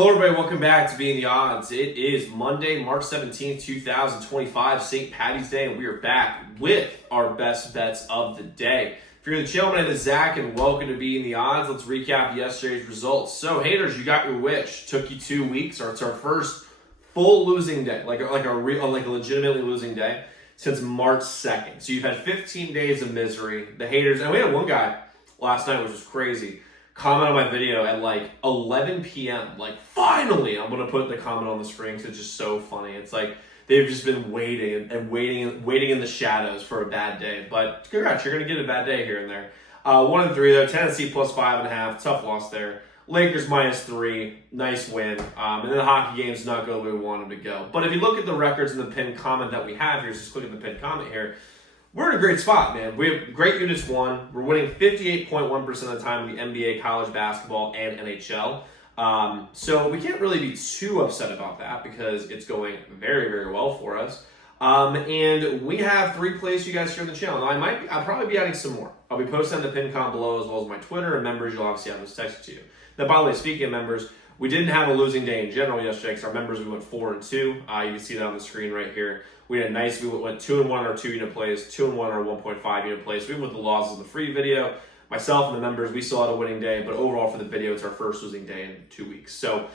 Hello everybody, welcome back to Being the Odds. It is Monday, March 17th, 2025, St. Patty's Day, and we are back with our best bets of the day. If you're in the channel, my name is Zach, and welcome to Being the Odds. Let's recap yesterday's results. So, haters, you got your wish. Took you 2 weeks, or it's our first full losing day, like a legitimately losing day, since March 2nd. So you've had 15 days of misery. The haters, and we had one guy last night, which was crazy, comment on my video at like 11 p.m. Like, finally, I'm going to put the comment on the screen because it's just so funny. It's like they've just been waiting in the shadows for a bad day. But congrats, you're going to get a bad day here and there. 1-3 though, Tennessee plus 5.5, tough loss there. Lakers -3, nice win. And then the hockey game's not go the way we want them to go. But if you look at the records in the pinned comment that we have here, just click at the pinned comment here, we're in a great spot, man. We have great units won. We're winning 58.1% of the time in the NBA, college basketball, and NHL. So we can't really be too upset about that because it's going very, very well for us. And we have 3 plays you guys here on the channel. Now, I'll probably be adding some more. I'll be posting on the pinned comment below as well as my Twitter, and members, you'll obviously have this texted to you. Now, by the way, speaking of members, we didn't have a losing day in general yesterday because our members, we went 4-2. You can see that on the screen right here. We went 2-1 our 2-unit plays, 2-1 our 1.5-unit plays. Even with the losses in the free video, myself and the members, we still had a winning day, but overall for the video, it's our first losing day in 2 weeks. So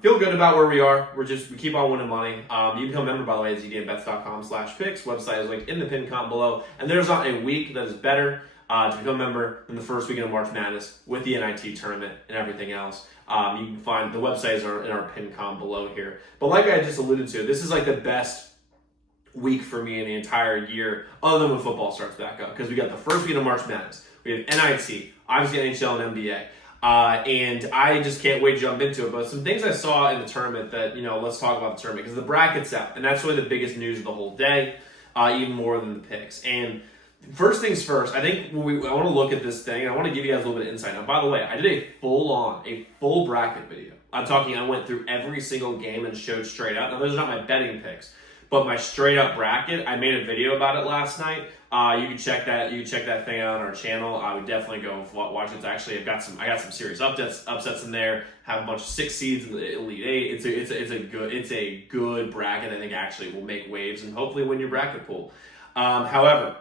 feel good about where we are. We keep on winning money. You can become a member, by the way, at zdmbets.com/picks. Website is linked in the pinned comment below. And there's not a week that is better to become a member than the first weekend of March Madness with the NIT tournament and everything else. You can find the websites are in our pinned comment below here. But like I just alluded to, this is like the best week for me in the entire year, other than when football starts back up, because we got the first weekend of March Madness. We have NIT, obviously NHL and NBA. And I just can't wait to jump into it. But some things I saw in the tournament that, let's talk about the tournament, because the bracket's out. And that's really the biggest news of the whole day, even more than the picks. And first things first, I think I want to look at this thing, and I want to give you guys a little bit of insight. Now, by the way, I did a full bracket video. I went through every single game and showed straight out. Now, those are not my betting picks, but my straight up bracket, I made a video about it last night. You can check that thing out on our channel. I would definitely go watch it. Actually, I got some serious upsets in there. Have a bunch of 6 seeds in the Elite 8. It's a good bracket. I think actually will make waves and hopefully win your bracket pool. However,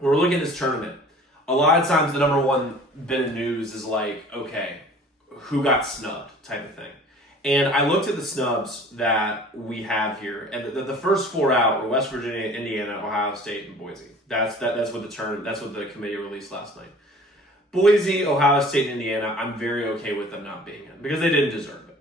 when we're looking at this tournament, a lot of times the number one bit of news is like, okay, who got snubbed type of thing. And I looked at the snubs that we have here, and the first 4 out were West Virginia, Indiana, Ohio State, and Boise. That's what the committee released last night. Boise, Ohio State, and Indiana, I'm very okay with them not being in because they didn't deserve it.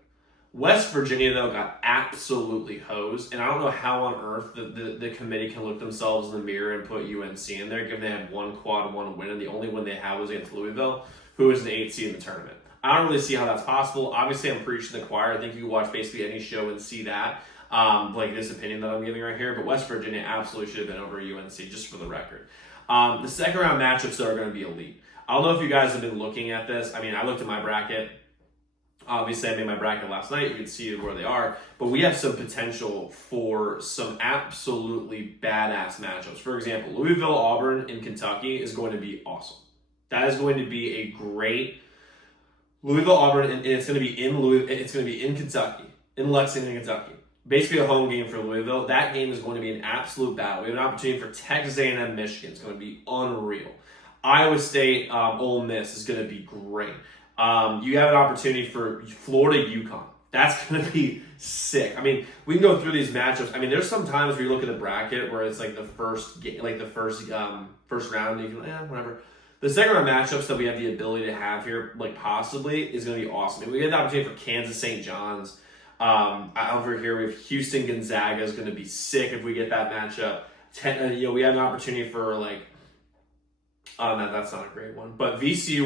West Virginia, though, got absolutely hosed, and I don't know how on earth the committee can look themselves in the mirror and put UNC in there, given they had 1 quad 1 win, and the only win they had was against Louisville, who is an 8 seed in the tournament. I don't really see how that's possible. Obviously, I'm preaching to the choir. I think you can watch basically any show and see that, like this opinion that I'm giving right here. But West Virginia absolutely should have been over UNC, just for the record. The second round matchups, though, are going to be elite. I don't know if you guys have been looking at this. I mean, I looked at my bracket. Obviously, I made my bracket last night. You can see where they are. But we have some potential for some absolutely badass matchups. For example, Louisville-Auburn in Kentucky is going to be awesome. That is going to be a great Louisville-Auburn, and it's going to be in Kentucky, in Lexington, Kentucky. Basically a home game for Louisville. That game is going to be an absolute battle. We have an opportunity for Texas A&M, Michigan. It's going to be unreal. Iowa State, Ole Miss is going to be great. You have an opportunity for Florida, UConn. That's going to be sick. I mean, we can go through these matchups. I mean, there's some times where you look at the bracket where it's like the first game, like the first round, you can whatever. The second round matchups that we have the ability to have here, like possibly, is going to be awesome. And we get the opportunity for Kansas St. John's. Over here, we have Houston Gonzaga is going to be sick if we get that matchup. We have an opportunity for no, that's not a great one. But BYU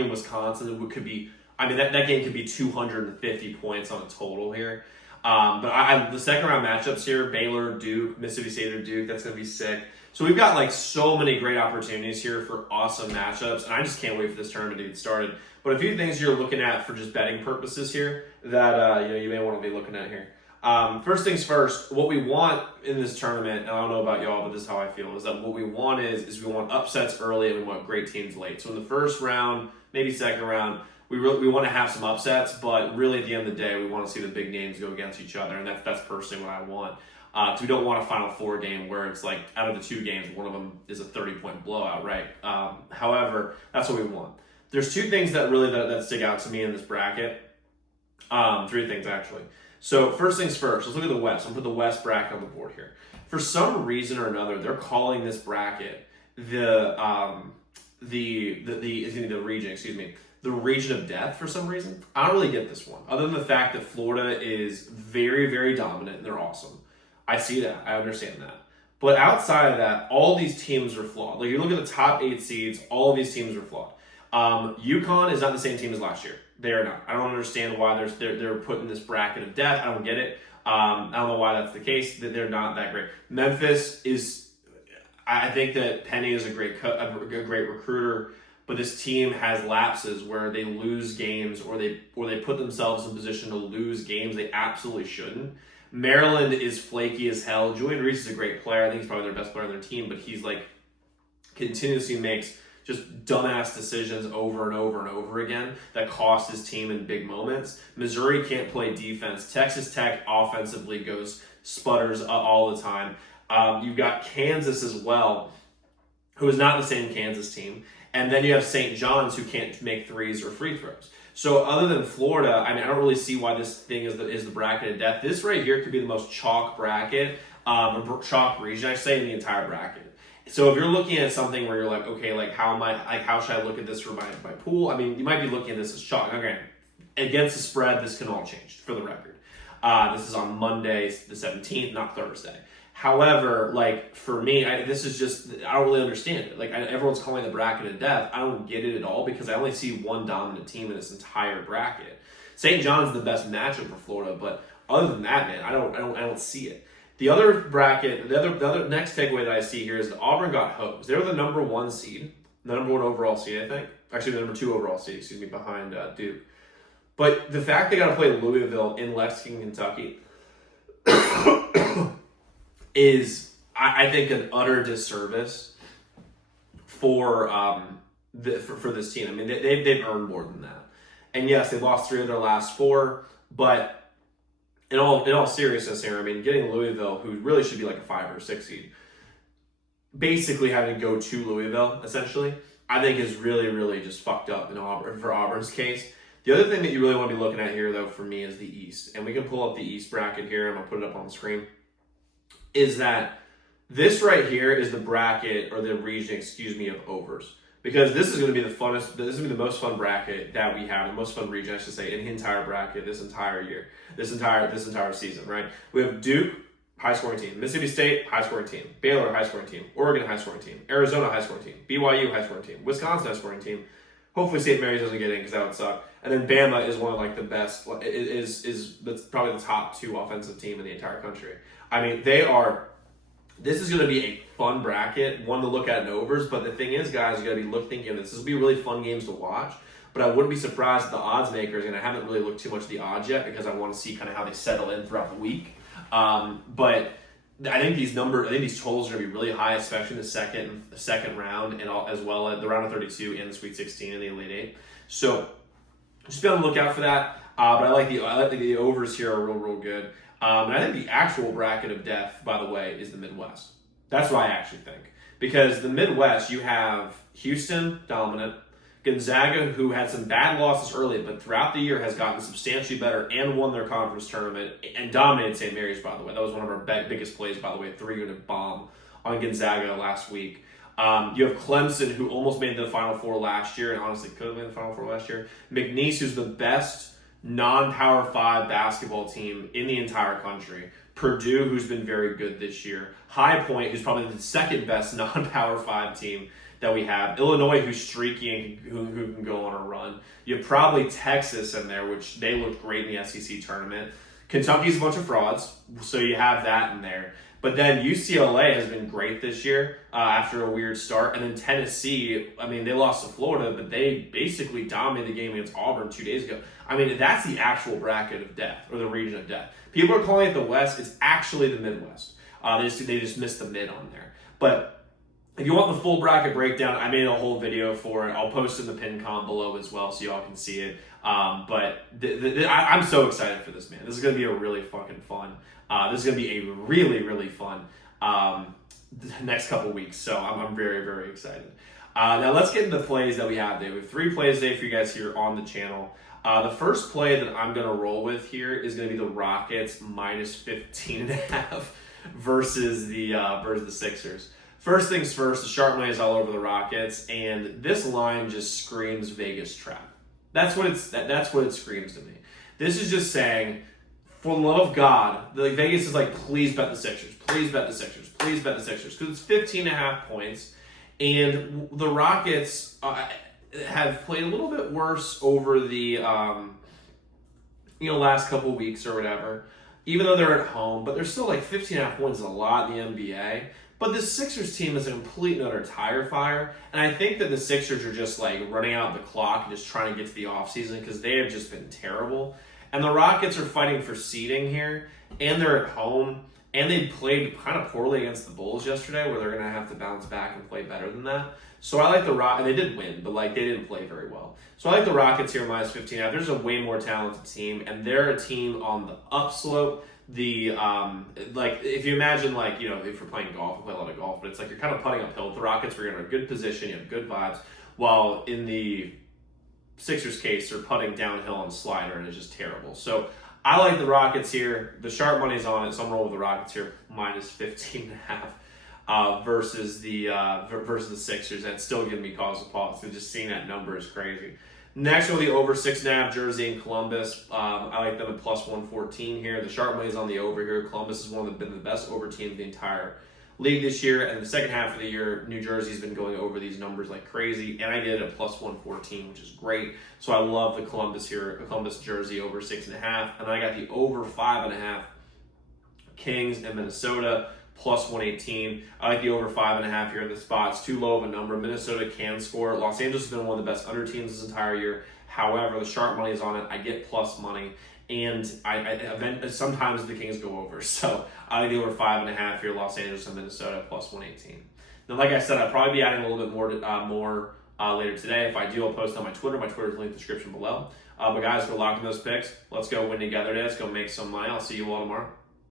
and Wisconsin could be. I mean, that game could be 250 points on a total here. But the second round matchups here, Baylor, Duke, Mississippi State or Duke, that's going to be sick. So we've got like so many great opportunities here for awesome matchups, and I just can't wait for this tournament to get started. But a few things you're looking at for just betting purposes here that you may want to be looking at here. First things first, what we want in this tournament, and I don't know about y'all, but this is how I feel, is that what we want is we want upsets early and we want great teams late. So in the first round, maybe second round, we want to have some upsets, but really at the end of the day, we want to see the big names go against each other, and that's personally what I want. Because we don't want a Final Four game where it's like out of the 2 games, one of them is a 30-point blowout, right? However, that's what we want. There's 2 things that stick out to me in this bracket. 3 things actually. So first things first, let's look at the West. I'm gonna put the West bracket on the board here. For some reason or another, they're calling this bracket the region of death for some reason. I don't really get this one, other than the fact that Florida is very, very dominant and they're awesome. I see that. I understand that. But outside of that, all these teams are flawed. Like, you look at the top 8 seeds, all of these teams are flawed. UConn is not the same team as last year. They are not. I don't understand why they're put in this bracket of death. I don't get it. I don't know why that's the case. That they're not that great. Memphis is. I think that Penny is a great recruiter, but this team has lapses where they lose games or they put themselves in position to lose games they absolutely shouldn't. Maryland is flaky as hell. Julian Reese is a great player. I think he's probably their best player on their team, but he's like continuously makes just dumbass decisions over and over and over again that cost his team in big moments. Missouri can't play defense. Texas Tech offensively sputters all the time. You've got Kansas as well, who is not the same Kansas team. And then you have St. John's, who can't make threes or free throws. So other than Florida, I mean, I don't really see why this thing is the bracket of death. This right here could be the most chalk bracket, chalk region, I say, in the entire bracket. So if you're looking at something where you're like, okay, like how should I look at this for my pool? I mean, you might be looking at this as chalk. Okay, against the spread, this can all change, for the record. This is on Monday, the 17th, not Thursday. However, like, for me, I don't really understand it. Like, everyone's calling the bracket of death. I don't get it at all because I only see one dominant team in this entire bracket. St. John's the best matchup for Florida, but other than that, man, I don't see it. The other bracket, the other next takeaway that I see here is that Auburn got hosed. They were the number 1 seed, the number 1 overall seed, I think. Actually, the number 2 overall seed, behind Duke. But the fact they got to play Louisville in Lexington, Kentucky, is, I think, an utter disservice for this team. I mean, they've earned more than that. And yes, they lost 3 of their last 4, but in all seriousness here, I mean, getting Louisville, who really should be like a 5 or 6 seed, basically having to go to Louisville, essentially, I think is really, really just fucked up for Auburn's case. The other thing that you really want to be looking at here, though, for me, is the East. And we can pull up the East bracket here, and I'll put it up on the screen. Is that this right here is the bracket, or the region, of overs. Because this is going to be this is going to be the most fun bracket that we have, the most fun region, I should say, in the entire bracket this entire year, this entire season, right? We have Duke, high-scoring team. Mississippi State, high-scoring team. Baylor, high-scoring team. Oregon, high-scoring team. Arizona, high-scoring team. BYU, high-scoring team. Wisconsin, high-scoring team. Hopefully St. Mary's doesn't get in because that would suck. And then Bama is one of like the best, that's probably the top 2 offensive team in the entire country. I mean, this is going to be a fun bracket, one to look at in overs. But the thing is, guys, you got to be thinking this will be really fun games to watch. But I wouldn't be surprised if the odds makers, and I haven't really looked too much at the odds yet because I want to see kind of how they settle in throughout the week. But I think these totals are going to be really high, especially in the second round, and as well as the round of 32 and the Sweet 16 and the Elite 8. So just be on the lookout for that. But I like the overs here are real good. And I think the actual bracket of death, by the way, is the Midwest. That's what I actually think. Because the Midwest, you have Houston, dominant. Gonzaga, who had some bad losses early, but throughout the year has gotten substantially better and won their conference tournament and dominated St. Mary's, by the way. That was one of our biggest plays, by the way, a 3-unit bomb on Gonzaga last week. You have Clemson, who almost made the Final Four last year and honestly could have made the Final Four last year. McNeese, who's the best non-Power 5 basketball team in the entire country. Purdue, who's been very good this year. High Point, who's probably the second best non-Power 5 team that we have. Illinois, who's streaky and who can go on a run. You have probably Texas in there, which they looked great in the SEC tournament. Kentucky's a bunch of frauds, so you have that in there. But then UCLA has been great this year after a weird start. And then Tennessee, I mean, they lost to Florida, but they basically dominated the game against Auburn 2 days ago. I mean, that's the actual bracket of death, or the region of death. People are calling it the West. It's actually the Midwest. They just missed the mid on there. But If you want the full bracket breakdown, I made a whole video for it. I'll post in the pin com below as well so y'all can see it. But I'm so excited for this, man. This is going to be a really fucking fun. This is going to be a really, really fun the next couple weeks. So I'm very, very excited. Now let's get into the plays that we have today. We have 3 plays today for you guys here on the channel. The first play that I'm going to roll with here is going to be the Rockets minus 15.5 versus the Sixers. First things first, the sharp money is all over the Rockets, and this line just screams Vegas trap. That's what it screams to me. This is just saying, for the love of God, Vegas is like, please bet the Sixers, please bet the Sixers, please bet the Sixers, because it's 15.5 points, and the Rockets have played a little bit worse over the last couple weeks or whatever, even though they're at home, but they're still like 15.5 points is a lot in the NBA. But this Sixers team is a complete and utter tire fire, and I think that the Sixers are just like running out the clock and just trying to get to the offseason because they have just been terrible. And the Rockets are fighting for seeding here, and they're at home, and they played kind of poorly against the Bulls yesterday, where they're going to have to bounce back and play better than that. So I like the Rockets, and they did win, but like they didn't play very well. So I like the Rockets here minus 15. Now, there's a way more talented team, and they're a team on the upslope. If you imagine if you're playing golf, you play a lot of golf, but it's like you're kind of putting uphill with the Rockets where you're in a good position, you have good vibes, while in the Sixers case, they're putting downhill on slider and it's just terrible. So I like the Rockets here. The sharp money's on it, so I'm rolling with the Rockets here minus 15.5 versus the Sixers. That's still giving me cause for pause. So just seeing that number is crazy. Next, we'll the over 6.5 Jersey and Columbus. I like them at plus 114 here. The sharp money is on the over here. Columbus has been the best over team of the entire league this year. And the second half of the year, New Jersey's been going over these numbers like crazy. And I did it at plus 114, which is great. So I love the Columbus here, Columbus Jersey over 6.5. And I got the over 5.5 Kings and Minnesota. Plus 118. I like the over 5.5 here in the spot. It's too low of a number. Minnesota can score. Los Angeles has been one of the best under teams this entire year. However, the sharp money is on it. I get plus money, and I sometimes the Kings go over. So I like the over 5.5 here. Los Angeles and Minnesota plus 118. Then, like I said, I'll probably be adding a little bit more later today. If I do, I'll post on my Twitter. My Twitter is linked in the description below. But guys, go lock in those picks. Let's go win together today. Let's go make some money. I'll see you all tomorrow.